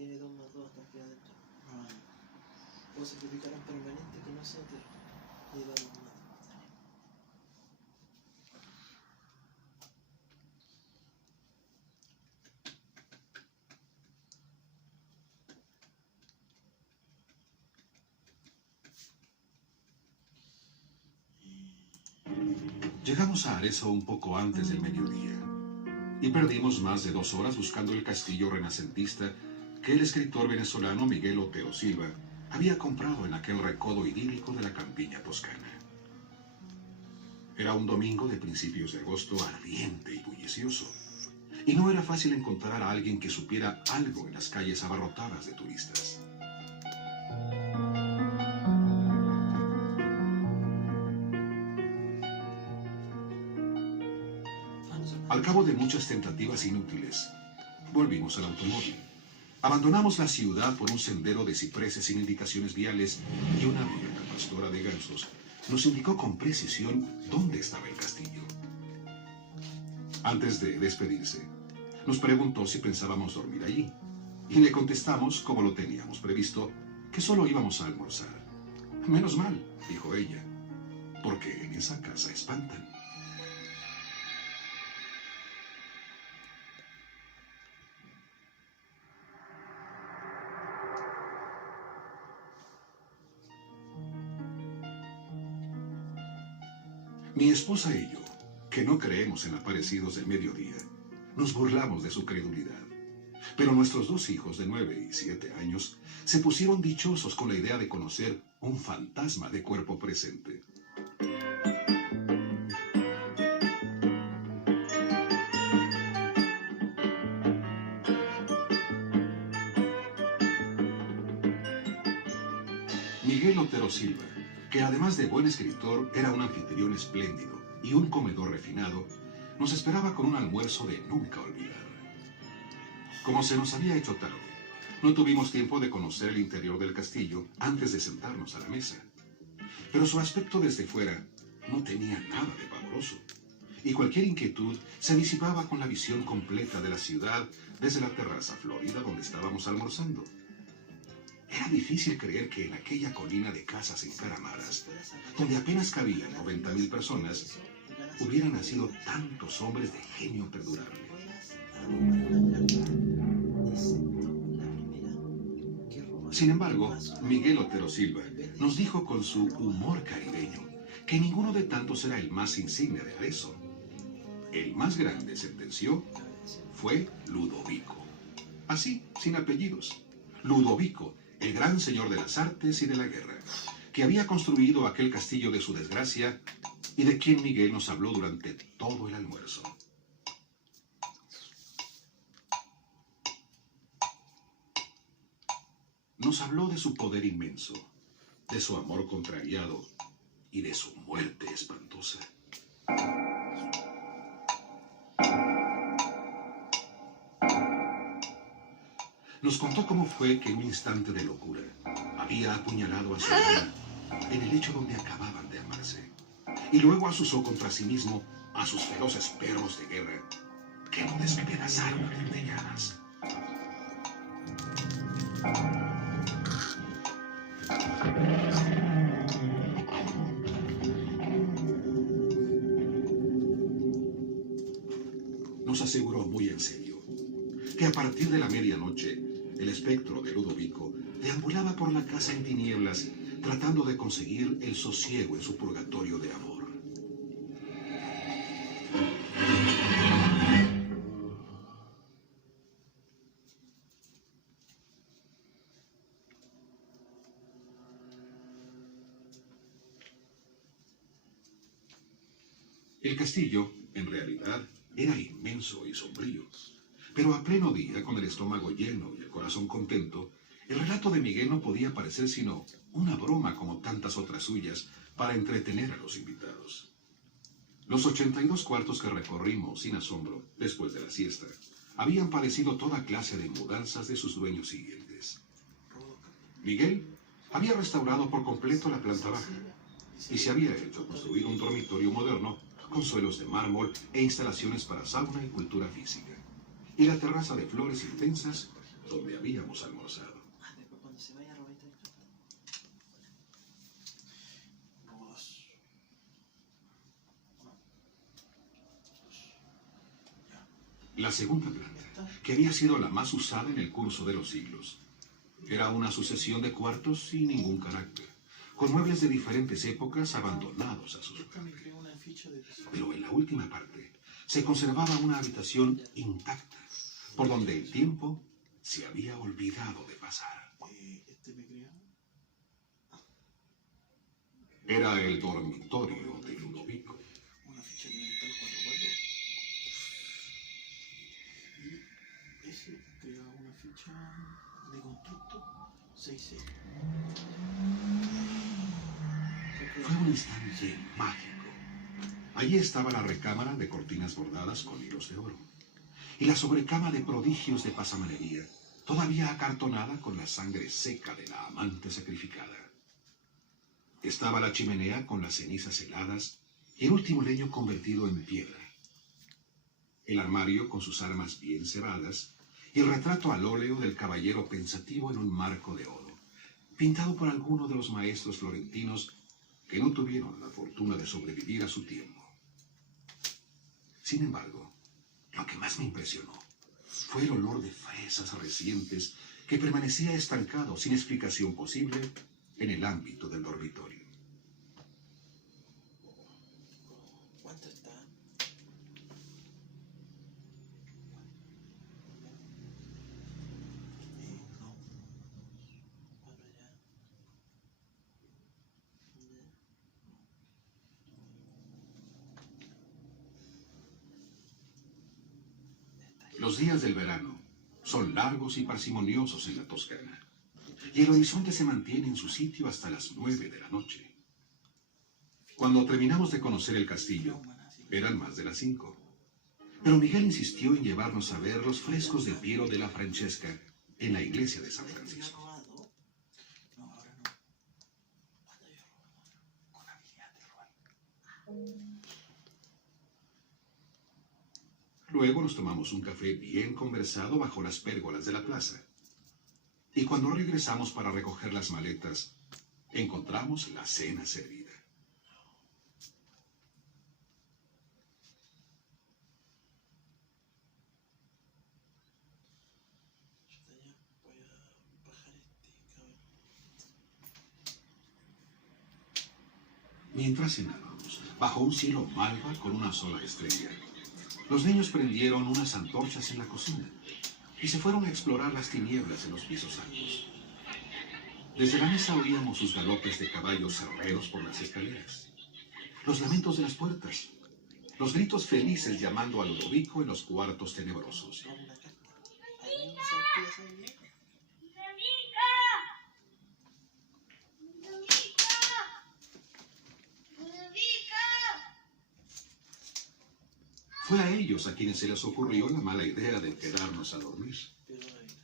tiene 2 más 2 hasta aquí adentro. O sacrificarán permanente que no sea tierra. Y 2 más 2. Llegamos a Arezzo un poco antes del mediodía y perdimos más de 2 horas buscando el castillo renacentista que el escritor venezolano Miguel Otero Silva había comprado en aquel recodo idílico de la campiña toscana. Era un domingo de principios de agosto ardiente y bullicioso, y no era fácil encontrar a alguien que supiera algo en las calles abarrotadas de turistas. Al cabo de muchas tentativas inútiles, volvimos al automóvil. Abandonamos la ciudad por un sendero de cipreses sin indicaciones viales y una vieja pastora de gansos nos indicó con precisión dónde estaba el castillo. Antes de despedirse, nos preguntó si pensábamos dormir allí, y le contestamos, como lo teníamos previsto, que solo íbamos a almorzar. Menos mal, dijo ella, porque en esa casa espantan. Mi esposa y yo, que no creemos en aparecidos del mediodía, nos burlamos de su credulidad. Pero nuestros 2 hijos de 9 y 7 años se pusieron dichosos con la idea de conocer un fantasma de cuerpo presente. Miguel Otero Silva, que además de buen escritor era un anfitrión espléndido y un comedor refinado, nos esperaba con un almuerzo de nunca olvidar. Como se nos había hecho tarde, no tuvimos tiempo de conocer el interior del castillo antes de sentarnos a la mesa. Pero su aspecto desde fuera no tenía nada de pavoroso, y cualquier inquietud se disipaba con la visión completa de la ciudad desde la terraza florida donde estábamos almorzando. Era difícil creer que en aquella colina de casas encaramadas, donde apenas cabían 90.000 personas, hubieran nacido tantos hombres de genio perdurable. Sin embargo, Miguel Otero Silva nos dijo con su humor caribeño que ninguno de tantos era el más insigne de Arezzo. El más grande, sentenció, fue Ludovico. Así, sin apellidos. Ludovico, el gran señor de las artes y de la guerra, que había construido aquel castillo de su desgracia y de quien Miguel nos habló durante todo el almuerzo. Nos habló de su poder inmenso, de su amor contrariado y de su muerte espantosa. Nos contó cómo fue que en un instante de locura había apuñalado a su hermana en el lecho donde acababan de amarse, y luego asusó contra sí mismo a sus feroces perros de guerra que lo despedazaron a dentelladas. Nos aseguró muy en serio que a partir de la medianoche el espectro de Ludovico deambulaba por la casa en tinieblas tratando de conseguir el sosiego en su purgatorio de amor. El castillo, en realidad, era inmenso y sombrío. Pero a pleno día, con el estómago lleno y el corazón contento, el relato de Miguel no podía parecer sino una broma como tantas otras suyas para entretener a los invitados. Los 82 cuartos que recorrimos sin asombro después de la siesta habían padecido toda clase de mudanzas de sus dueños siguientes. Miguel había restaurado por completo la planta baja y se había hecho construir un dormitorio moderno con suelos de mármol e instalaciones para sauna y cultura física. Y la terraza de flores intensas donde habíamos almorzado. Después cuando se vaya, Roberto, el carta. Dos. Uno. Dos. Ya. La segunda planta, que había sido la más usada en el curso de los siglos, era una sucesión de cuartos sin ningún carácter, con muebles de diferentes épocas abandonados a su Esta me suerte. creó una ficha de tesoro. Pero en la última parte se conservaba una habitación intacta, por donde el tiempo se había olvidado de pasar. Este me crea Era el dormitorio de Ludovico. una ficha elemental 4-4. Y ese crea una ficha de constructo 6-6. Fue un instante mágico. Allí estaba la recámara de cortinas bordadas con hilos de oro, y la sobrecama de prodigios de pasamanería, todavía acartonada con la sangre seca de la amante sacrificada. Estaba la chimenea con las cenizas heladas y el último leño convertido en piedra. El armario con sus armas bien cebadas y el retrato al óleo del caballero pensativo en un marco de oro, pintado por alguno de los maestros florentinos que no tuvieron la fortuna de sobrevivir a su tiempo. Sin embargo, lo que más me impresionó fue el olor de fresas recientes que permanecía estancado sin explicación posible en el ámbito del dormitorio. ¿Cuánto está? No. Para allá. Los días del verano son largos y parsimoniosos en la Toscana, y el horizonte se mantiene en su sitio hasta las 9 de la noche. Cuando terminamos de conocer el castillo, eran más de las 5. Pero Miguel insistió en llevarnos a ver los frescos de Piero della Francesca en la iglesia de San Francisco. No, ahora no. Cuando yo robo, con habilidad de robar. Luego nos tomamos un café bien conversado bajo las pérgolas de la plaza. Y cuando regresamos para recoger las maletas, encontramos la cena servida. Voy a bajar cabrón. Mientras cenábamos, bajo un cielo malva con una sola estrella, los niños prendieron unas antorchas en la cocina y se fueron a explorar las tinieblas en los pisos altos. Desde la mesa oíamos sus galopes de caballos cerreros por las escaleras, los lamentos de las puertas, los gritos felices llamando a Ludovico en los cuartos tenebrosos. Robo una carta. Ahí se activa esa habilidad. Fue a ellos a quienes se les ocurrió la mala idea de quedarnos a dormir. Pero la vida.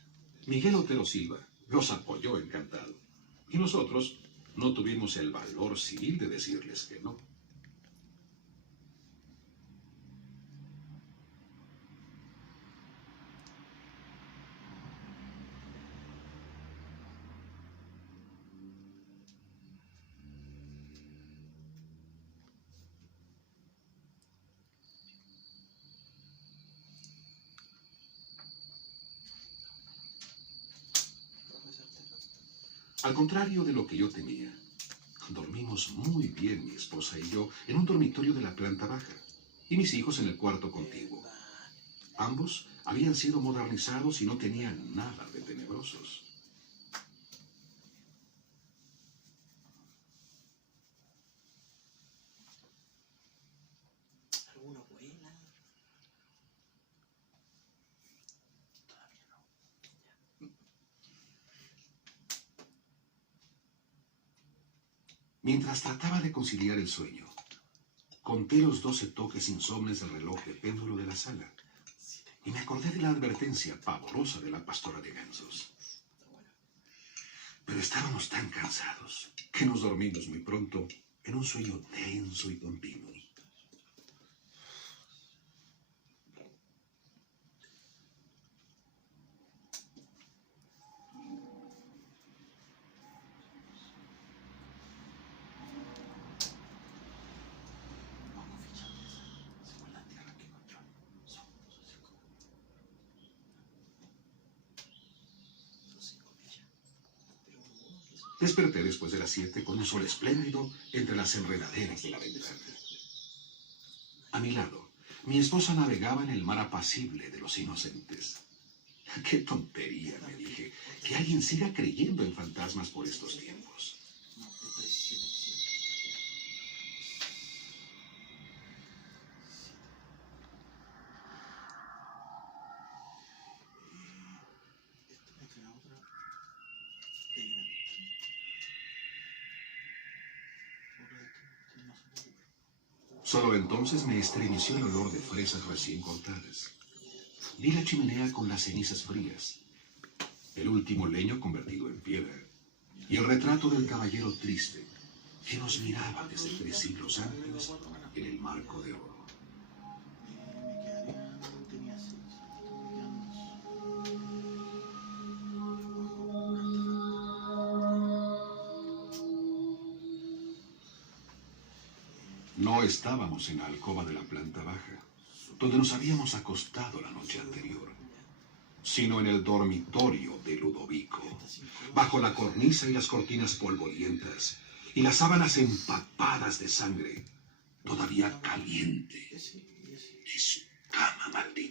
Miguel Otero Silva los apoyó encantado, y nosotros no tuvimos el valor civil de decirles que no. Al contrario de lo que yo temía, dormimos muy bien mi esposa y yo en un dormitorio de la planta baja, y mis hijos en el cuarto contiguo. Ambos habían sido modernizados y no tenían nada de tenebrosos. ¿Alguna abuela? Todavía no. Mientras trataba de conciliar el sueño, conté los 12 toques insomnes del reloj de péndulo de la sala y me acordé de la advertencia pavorosa de la pastora de gansos. Pero estábamos tan cansados que nos dormimos muy pronto en un sueño denso y continuo. Desperté después de las 7 con un sol espléndido entre las enredaderas de la ventana. A mi lado, mi esposa navegaba en el mar apacible de los inocentes. ¡Qué tontería!, me dije, que alguien siga creyendo en fantasmas por estos tiempos. No, esta es 7. Esta es la otra elemental. Otra de estas no se puede ver. Solo entonces me estremeció el olor de fresas recién cortadas. Vi la chimenea con las cenizas frías, el último leño convertido en piedra, y el retrato del caballero triste que nos miraba desde 3 siglos antes en el marco de oro. Me quedaría, tenía 6, me quedan 2. No estábamos en la alcoba de la planta baja, donde nos habíamos acostado la noche anterior, sino en el dormitorio de Ludovico, bajo la cornisa y las cortinas polvorientas, y las sábanas empapadas de sangre, todavía caliente, de su cama maldita.